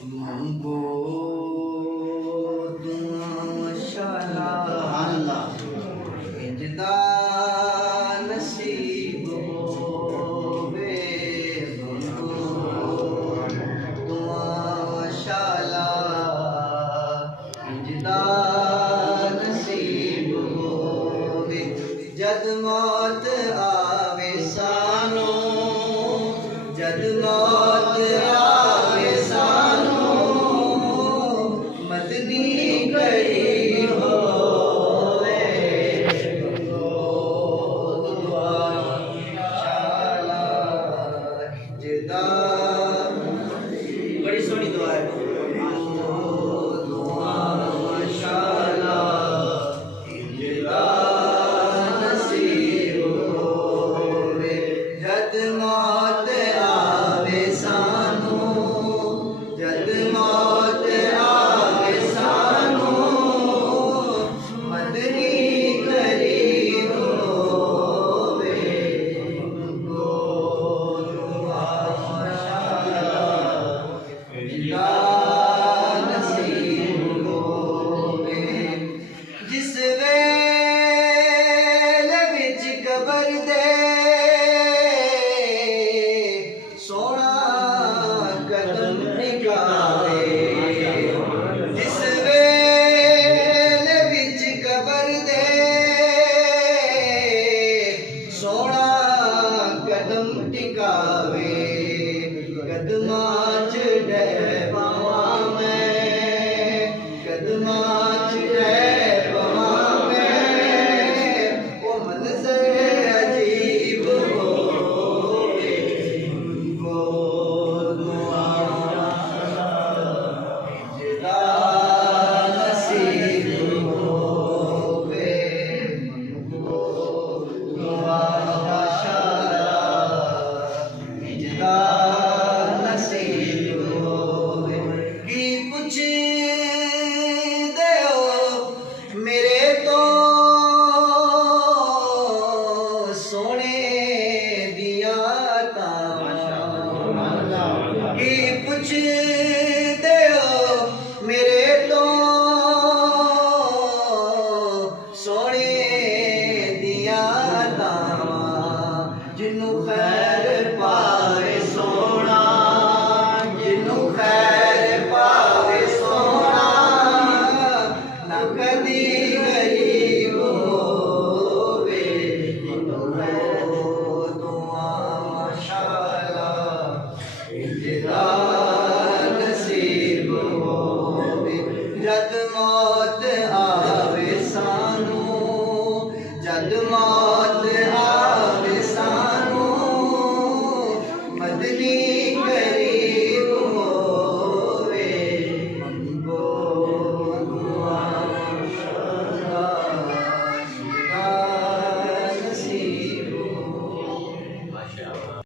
मंगो दुआ शाला इंजदा नसीब होवे। मंगो दुआ शाला इंजदा नसीब होवे। जद मौत आवे सानू, जद मौत आवे सानू, मदनी गई होवे। दुआ शाला इंजदा, बड़ी सोहनी दुआ है। दुआ शाला इंजदा नसीब होवे। जद मौत आवे सानू, जद मौत आवे सानू, मदनी करीब होवे। मंगो दुआ शाला इंजदा नसीब होवे। जिस वेले विच कबर दे सोना कदम टिकावे। जिस वेले विच कबर दे सोना कदम टिकावे। कदमां च डै पावां मैं, कदमां च डै पावां मैं, ओ मंज़र अजीब होवे। मंगो दुआ इंजदा नसीब होवे। मंगो दुआ शाला इंजदा नसीब होवे। की पुछदे हो मेरे तो सोने दिया तावां। की पुछदे हो मेरे तो सोने दिया तावां। जिन्नू खैर पावे सोना, जिन्नू खैर पावे सोना, ना कदी गरीब होवे। मंगो दुआ शाला इंजदा नसीब होवे। जद मौत